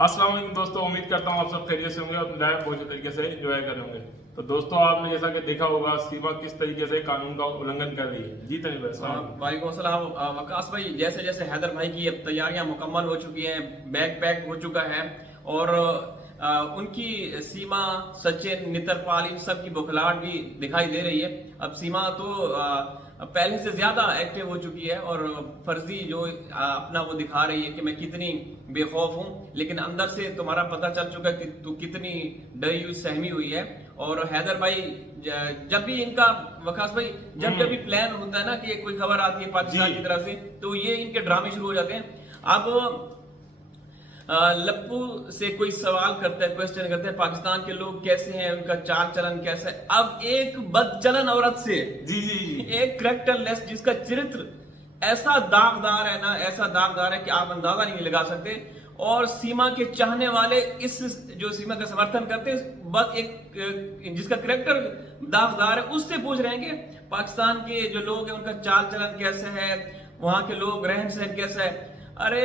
अस्सलाम वालेकुम दोस्तों, उम्मीद करता हूँ आप सब खैरियत से होंगे और लाइव बहुत तरीके से एंजॉय कर रहे होंगे। तो दोस्तों, आपने जैसा कि देखा होगा सीमा किस तरीके से कानून का उल्लंघन कर रही है। जी तनीब भाई, अस्सलाम वालेकुम। वालेकुम अस्सलाम। वकास भाई, जैसे जैसे हैदर भाई की अब तैयारियां मुकम्मल हो चुकी हैं, बैग पैक हो चुका है और उनकी सीमा, सचिन, नितरपाल इन सब की बुखलाहट भी दिखाई दे रही है। अब सीमा तो पहले से ज्यादा एक्टिव हो चुकी है और फर्जी जो अपना वो दिखा रही है कि मैं कितनी बेखौफ हूँ, लेकिन अंदर से तुम्हारा पता चल चुका है कि तू कितनी डरी हुई, सहमी हुई है। और हैदर भाई जब भी इनका, वकास भाई, जब भी प्लान होता है ना कि कोई खबर आती है पाकिस्तान की तरफ से, तो ये इनके ड्रामे शुरू हो जाते हैं। अब लप्पू से कोई सवाल करता है, क्वेश्चन करते हैं पाकिस्तान के लोग कैसे हैं, उनका चाल चलन कैसा है। अब एक बदचलन औरत से, जी जी जी, एक करेक्टरलेस, जिसका चरित्र ऐसा दागदार है ना, ऐसा दागदार है कि आप अंदाजा नहीं लगा सकते। और सीमा के चाहने वाले इस जो सीमा का समर्थन करते हैं, बस एक जिसका करेक्टर दागदार है, उससे पूछ रहे हैं कि पाकिस्तान के जो लोग हैं उनका चाल चलन कैसा है, वहां के लोग रहन सहन कैसा है। अरे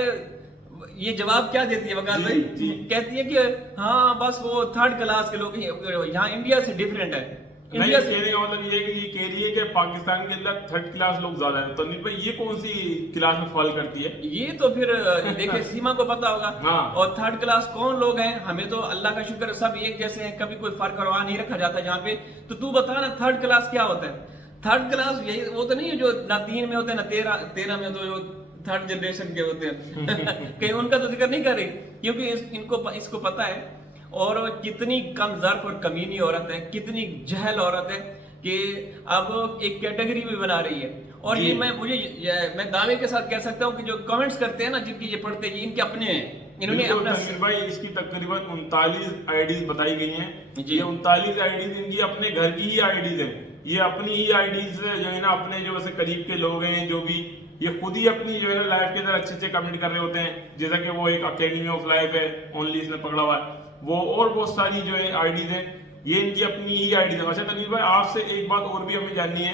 ये जवाब क्या देती है वकास भाई? कहती है कि हाँ बस वो थर्ड क्लास के लोग यहाँ इंडिया से डिफरेंट है। इंडिया से कहने का मतलब ये है कि ये कह रही है कि पाकिस्तान के अंदर थर्ड क्लास लोग ज्यादा है। तो भाई ये कौन सी क्लास में फॉल करती है? ये तो फिर देखिए सीमा को पता होगा। हाँ। और थर्ड क्लास कौन लोग हैं? हमें तो अल्लाह का शुक्र सब एक जैसे हैं, कभी कोई फर्क करवा नहीं रखा जाता यहाँ पे। तो तू बता ना, थर्ड क्लास क्या होता है? थर्ड क्लास यही वो तो नहीं है जो ना 3 में होते हैं ना 13 में, तो जो थर्ड जनरेशन के होते हैं कहीं उनका तो जिक्र नहीं कर रही, क्योंकि इसको पता है। और कितनी कम ज़र्फ और कमीनी औरत है, कितनी जहल औरत है कि अब एक कैटेगरी भी बना रही है। और ये मैं दावे के साथ कह सकता हूँ कि जो कमेंट्स करते हैं ना, जिनकी ये पढ़ते हैं, इनके अपने हैं। इन्होंने अपना भाई इसकी तकरीबन 39 आईडीज बताई गई हैं। ये 39 आईडीज इनकी अपने घर की ही आईडीज हैं। ये अपनी ही आईडीज जो है ना, अपने जो ऐसे करीब के लोग हैं, जो भी ये खुद ही अपनी जो है ना लाइफ के अंदर अच्छे अच्छे कमेंट कर रहे होते हैं। जैसा कि वो एक अकेडमी ऑफ लाइफ है, ओनली इसने पकड़ा हुआ है वो, और बहुत सारी जो है आईडीज हैं, ये इनकी अपनी ही आईडीज है। अच्छा तनीर भाई, आपसे एक बात और भी हमें जाननी है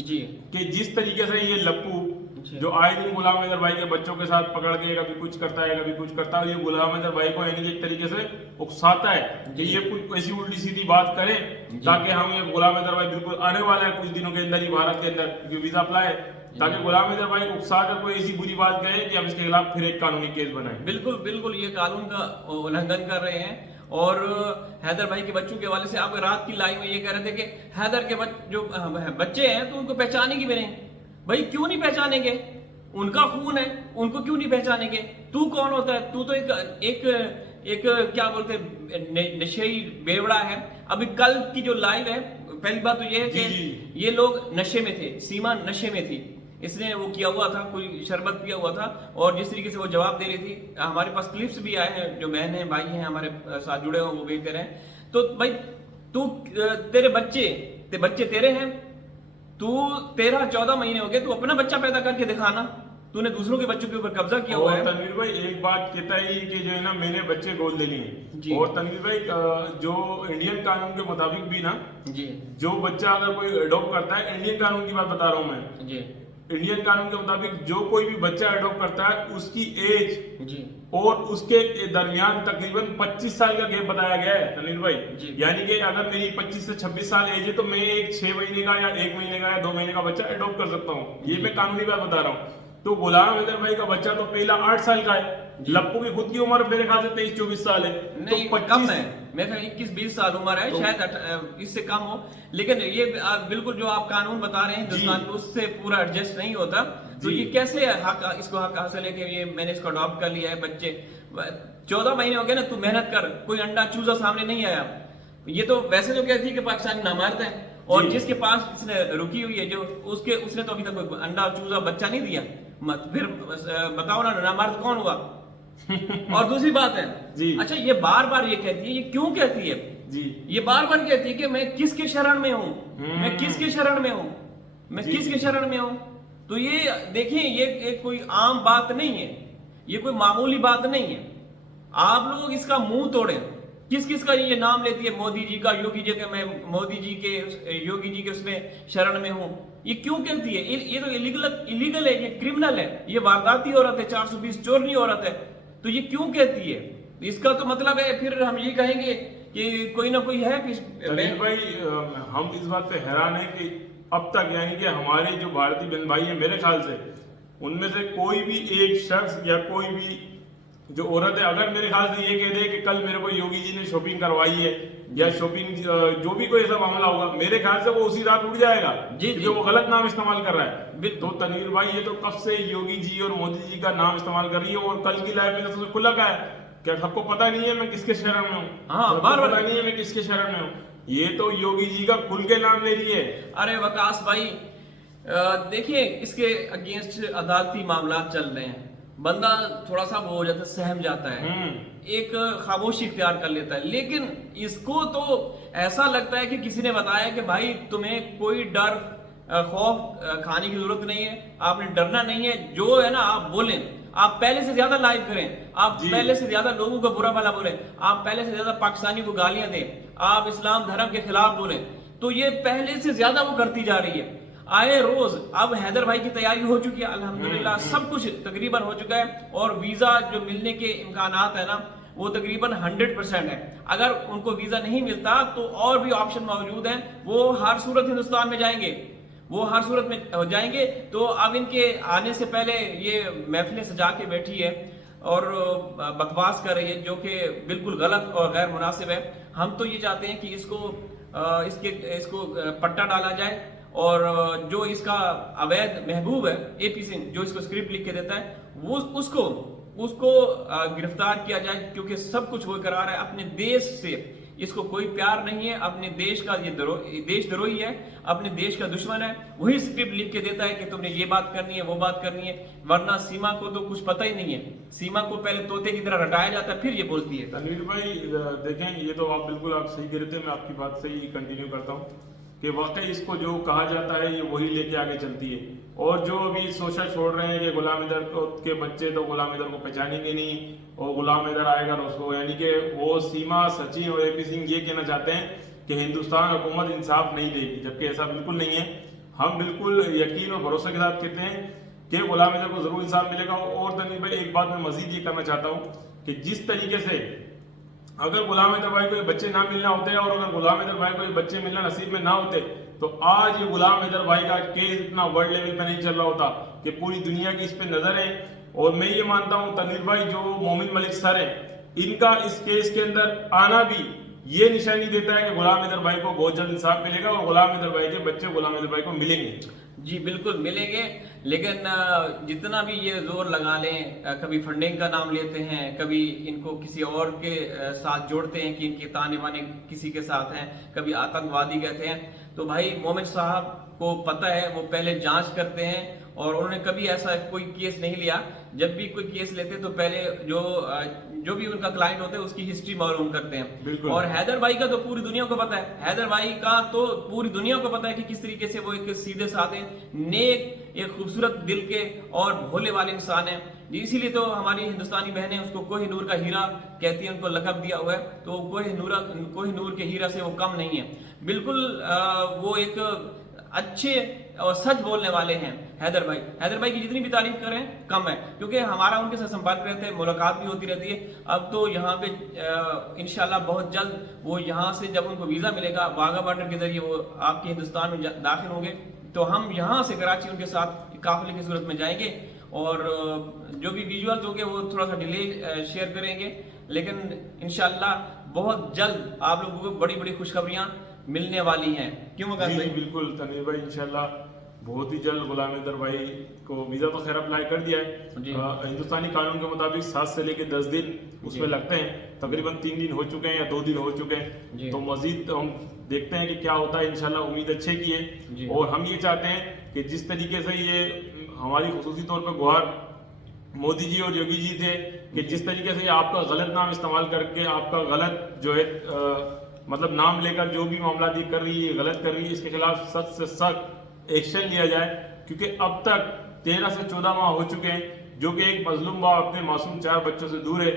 जी, कि जिस तरीके से ये लप्पू जो आए दिन गुलाम हैदर भाई के बच्चों के साथ पकड़ के कभी कुछ करता है कभी कुछ करता है, ये गुलाम हैदर भाई को यानी कि एक तरीके से उकसाता है कि ये कुछ ऐसी उल्टी सीधी बात करे ताकि हम ये गुलाम हैदर भाई बिल्कुल आने वाला है कुछ दिनों के अंदर ही भारत के अंदर वीजा अप्लाई, ताकि गुलाम हैदर भाई उकसा कर कोई ऐसी बुरी बात कहे कि हम इसके खिलाफ फिर एक कानूनी केस बनाए। बिल्कुल बिल्कुल, ये कानून का उल्लंघन कर रहे हैं। और हैदर भाई के बच्चों के हवाले से आप रात की लाइव में ये कह रहे थे कि हैदर के जो बच्चे हैं तो उनको पहचानेंगे भी नहीं। भाई क्यों नहीं पहचानेंगे? उनका खून है, उनको क्यों नहीं पहचानेंगे? तू कौन होता है? तू तो एक क्या बोलते नशेई बेवड़ा है। अभी कल की जो लाइव है, पहली बात तो ये है कि ये लोग नशे में थे, सीमा नशे में थी, इसने वो किया हुआ था, कोई शरबत पिया हुआ था। और जिस तरीके से वो जवाब दे रही थी, हमारे पास क्लिप्स भी आए हैं, जो बहन है भाई हैं हमारे साथ जुड़े हुए वो भेजते रहे। तो भाई तू, तेरे बच्चे तेरे हैं, तू 13-14 महीने हो गए, तू अपना बच्चा पैदा करके दिखाना। तूने दूसरों के बच्चों के ऊपर कब्जा किया हुआ है। तनवीर भाई एक बात कहता है कि जो है ना मैंने बच्चे गोद ले लिए। और तनवीर भाई जो इंडियन कानून के मुताबिक भी ना जी, जो बच्चा अगर कोई अडॉप्ट करता है, इंडियन कानून की बात बता रहा हूँ मैं जी, इंडियन कानून के मुताबिक जो कोई भी बच्चा अडॉप्ट करता है उसकी एज जी और उसके दरमियान तकरीबन 25 साल का गैप बताया गया है तनवीर भाई। यानी कि अगर मेरी 25 से 26 साल एज है तो मैं एक 6 महीने का या 1 महीने का या 2 महीने का बच्चा अडॉप्ट कर सकता हूँ। ये मैं कानूनी बात बता रहा हूँ। तो गुलाम हैदर भाई का बच्चा तो पहला 8 साल का है, लप्पू की खुद की उम्र मेरे ख्याल से 23-24 साल है, तो 25 है, मेरे 21-20 साल उम्र है, शायद इससे कम हो। लेकिन ये बिल्कुल जो आप कानून बता रहे हैं हिंदुस्तान के, उससे पूरा एडजस्ट नहीं होता। तो ये कैसे इसको हक हासिल है कि ये मैंने इसको अडॉप्ट कर लिया है? बच्चे 14 महीने हो गए ना, तू मेहनत कर, कोई अंडा चूजा सामने नहीं आया। ये तो वैसे तो कहती है कि पाकिस्तानी नामर्द है, और जिसके पास इसने रुकी हुई है, जो उसने तो अभी तक कोई अंडा चूजा बच्चा नहीं दिया। मत फिर बताओ ना, नामर्द कौन हुआ? और दूसरी बात है जी, अच्छा ये बार बार ये कहती है, ये क्यों कहती है जी? ये बार बार कहती है कि मैं किसके शरण में हूँ, मैं किसके शरण में हूँ, मैं किसके शरण में हूँ। तो ये देखिए, ये कोई आम बात नहीं है, ये कोई मामूली बात नहीं है। आप लोग इसका मुंह तोड़े। किस किस का ये नाम लेती है? मोदी जी का, योगी जी का, मैं मोदी जी के, योगी जी के उसमें शरण में हूं। ये क्यों कहती है? ये तो इलीगल है, ये क्रिमिनल है, ये वारदाती औरत है, 420 चोरनी औरत है। तो ये क्यों कहती है? इसका तो मतलब है फिर हम ये कहेंगे कि कोई ना कोई है तनीर भाई, हम इस बात पे हैरान है कि अब तक यानी कि हमारे जो भारतीय बहन भाई है, मेरे ख्याल से उनमें से कोई भी एक शख्स या कोई भी जो औरत है, अगर मेरे ख्याल से ये कह दे कि कल मेरे को योगी जी ने शॉपिंग करवाई है या शॉपिंग जो भी कोई ऐसा मामला होगा, मेरे ख्याल से वो उसी रात उठ जाएगा, क्योंकि वो गलत नाम इस्तेमाल कर रहा है। तो तनीर भाई, ये तो कब से योगी जी और मोदी जी का नाम इस्तेमाल कर रही है, और कल की लाइफ में तो खुला का है। क्या सबको पता नहीं है मैं किसके शरण में हूँ? पता नहीं है मैं किसके शरण में हूँ? ये तो योगी जी का खुल के नाम ले रही है। अरे वकास भाई, देखिए इसके अगेंस्ट अदालती मामला चल रहे हैं, बंदा थोड़ा सा वो हो जाता है, सहम जाता है, एक खामोशी इख्तियार कर लेता है। लेकिन इसको तो ऐसा लगता है कि किसी ने बताया कि भाई तुम्हें कोई डर खौफ खाने की जरूरत नहीं है, आपने डरना नहीं है, जो है ना आप बोलें, आप पहले से ज्यादा लाइव करें, आप पहले से ज्यादा लोगों को बुरा भला बोलें, आप पहले से ज्यादा पाकिस्तानी को गालियां दें, आप इस्लाम धर्म के खिलाफ बोलें, तो ये पहले से ज्यादा वो करती जा रही है। आए रोज अब हैदर भाई की तैयारी हो चुकी है, अल्हम्दुलिल्लाह सब कुछ तकरीबन हो चुका है, और वीजा जो मिलने के इम्कानात है ना वो तकरीबन 100% है। अगर उनको वीजा नहीं मिलता तो और भी ऑप्शन मौजूद हैं, वो हर सूरत हिंदुस्तान में जाएंगे, वो हर सूरत में जाएंगे। तो अब इनके आने से पहले ये महफिलें सजा के बैठी है और बकवास कर रही है, जो कि बिल्कुल गलत और गैर मुनासिब है। हम तो ये चाहते हैं कि इसको पट्टा डाला जाए, और जो इसका अवैध महबूब है एपी सिंह, जो इसको स्क्रिप्ट लिख के देता है, वो उसको गिरफ्तार किया जाए, क्योंकि सब कुछ वो करा रहा है। अपने देश से इसको कोई प्यार नहीं है, अपने देश का ये देशद्रोही है, अपने देश का दुश्मन है। वही स्क्रिप्ट लिख के देता है कि तुमने ये बात करनी है, वो बात करनी है, वरना सीमा को तो कुछ पता ही नहीं है। सीमा को पहले तोते की तरह रटाया जाता है, फिर ये बोलती है। तनवीर भाई देखें, ये तो आप बिल्कुल आप सही कह रहे थे, मैं आपकी बात से ही कंटिन्यू करता हूँ कि वाकई इसको जो कहा जाता है ये वही लेके आगे चलती है। और जो अभी सोचा छोड़ रहे हैं कि गुलाम हैदर के बच्चे तो गुलाम हैदर को पहचानेंगे नहीं, और गुलाम हैदर आएगा तो उसको, यानी कि वो सीमा, सचिन और एपी सिंह ये कहना चाहते हैं कि हिंदुस्तान हुकूमत इंसाफ नहीं देगी, जबकि ऐसा बिल्कुल नहीं है। हम बिल्कुल यकीन और भरोसे के साथ कहते हैं कि गुलाम हैदर को जरूर इंसाफ मिलेगा। और तनवीर भाई एक बात मैं मजीद ये करना चाहता हूँ कि जिस तरीके से अगर गुलाम हैदर भाई को ये बच्चे ना मिलना होते, और अगर गुलाम हैदर भाई को ये बच्चे मिलना नसीब में ना होते, तो आज ये गुलाम हैदर भाई का केस इतना वर्ल्ड लेवल पे नहीं चल रहा होता कि पूरी दुनिया की इस पे नजर है। और मैं ये मानता हूँ तनवीर भाई, जो मोमिन मलिक सर है, इनका इस केस के अंदर आना भी ये निशानी देता है कि गुलाम हैदर भाई को बहुत जल्द इंसाफ मिलेगा, और गुलाम हैदर भाई के बच्चे गुलाम हैदर भाई को मिलेंगे। जी बिल्कुल मिलेंगे, लेकिन जितना भी ये जोर लगा लें, कभी फंडिंग का नाम लेते हैं, कभी इनको किसी और के साथ जोड़ते हैं कि इनके ताने बाने किसी के साथ हैं, कभी आतंकवादी कहते हैं, तो भाई मोमिन साहब को पता है, वो पहले जांच करते हैं, और उन्होंने कभी ऐसा कोई केस नहीं लिया। जब भी कोई केस लेते तो पहले जो भी उनका क्लाइंट होता है उसकी हिस्ट्री मालूम करते हैं। और हैदर भाई का तो पूरी दुनिया को पता है, हैदर भाई का तो पूरी दुनिया को पता है कि किस तरीके से वो एक सीधे साधे, नेक, एक खूबसूरत दिल के और भोले वाले इंसान है। इसीलिए तो हमारी हिंदुस्तानी बहनें उसको कोहिनूर का हीरा कहती हैं, उनको लक़ब दिया हुआ है। तो कोहिनूर के हीरा से वो कम नहीं है, बिल्कुल वो एक अच्छे और सच बोलने वाले हैं हैदर भाई। हैदर भाई की जितनी भी तारीफ करें कम है, क्योंकि हमारा उनके साथ संपर्क रहते हैं, मुलाकात भी होती रहती है। अब तो यहाँ पे इंशाल्लाह बहुत जल्द वो यहाँ से जब उनको वीज़ा मिलेगा, वाघा बॉर्डर के जरिए वो आपके हिंदुस्तान में दाखिल होंगे, तो हम यहाँ से कराची उनके साथ काफिले की सूरत में जाएंगे, और जो भी विजुअल्स होंगे वो थोड़ा सा डिले शेयर करेंगे, लेकिन इंशाल्लाह बहुत जल्द आप लोगों को बड़ी बड़ी खुशखबरियाँ मिलने वाली हैं। क्यों मकान भाई? बिल्कुल तनवीर भाई, इंशाल्लाह बहुत ही जल्द गुलाम हैदर भाई को वीजा तो खैर अप्लाई कर दिया है। हिंदुस्तानी कानून के मुताबिक 7 से लेकर 10 दिन उसमें लगते हैं, तकरीबन 3 दिन हो चुके हैं या 2 दिन हो चुके हैं, तो मजीद हम देखते हैं कि क्या होता है। इंशाल्लाह उम्मीद अच्छे की है, और हम ये चाहते हैं कि जिस तरीके से ये हमारी खुसूसी तौर पर गुहार मोदी जी और योगी जी थे कि जिस तरीके से आपका गलत नाम इस्तेमाल करके आपका गलत जो है मतलब नाम लेकर जो भी मामला कर रही है, गलत कर रही है, इसके खिलाफ सख्त से सख्त एक्शन लिया जाए। क्योंकि अब तक 13 से 14 माह हो चुके हैं, जो कि एक मजलूम बाप अपने मासूम 4 बच्चों से दूर है।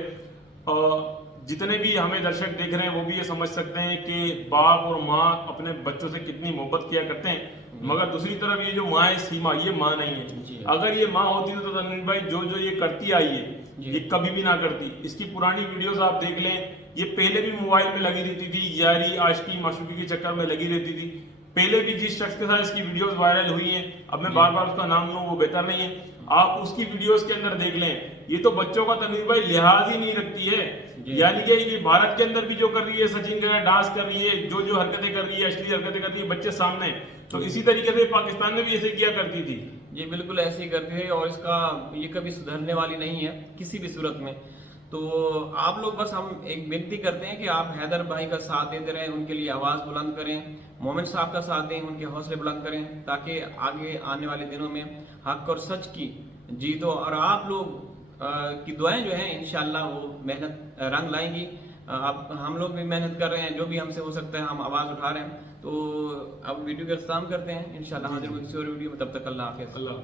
जितने भी हमें दर्शक देख रहे हैं वो भी ये समझ सकते हैं कि बाप और माँ अपने बच्चों से कितनी मोहब्बत किया करते हैं, मगर दूसरी तरफ ये जो माँ है सीमा, ये माँ नहीं है। अगर ये माँ होती तो तनवीर भाई जो ये करती आई है ये कभी भी ना करती। इसकी पुरानी वीडियोस आप देख लें, ये पहले भी मोबाइल में लगी रहती थी, यारी आशिकी माशूकी के चक्कर में लगी रहती थी। पहले भी जिस शख्स के साथ इसकी वीडियोस वायरल हुई हैं, अब मैं बार बार उसका नाम लूं वो बेहतर नहीं है, आप उसकी वीडियोस के अंदर देख लें, ये तो बच्चों का तनवीर भाई लिहाज ही नहीं रखती है। यानी कि ये भारत के अंदर भी जो कर रही है, सचिन का डांस कर रही है, जो हरकतें कर रही है, अश्लील हरकतें कर रही है बच्चे सामने, तो इसी तरीके से पाकिस्तान में भी ऐसे किया करती थी। ये बिल्कुल ऐसे ही करती है और इसका ये कभी सुधरने वाली नहीं है किसी भी सूरत में। तो आप लोग बस हम एक विनती करते हैं कि आप हैदर भाई का साथ देते रहें, उनके लिए आवाज़ बुलंद करें, मोमिन साहब का साथ दें, उनके हौसले बुलंद करें, ताकि आगे आने वाले दिनों में हक और सच की जीत हो। और आप लोग की दुआएं जो हैं इंशाल्लाह वो मेहनत रंग लाएंगी। अब हम लोग भी मेहनत कर रहे हैं, जो भी हमसे हो सकता है हम आवाज़ उठा रहे हैं। तो अब वीडियो का इख्तिताम करते हैं, इंशाल्लाह हाजिर होंगे किसी और वीडियो में, तब तक अल्लाह हाफ़िज़। अल्लाह।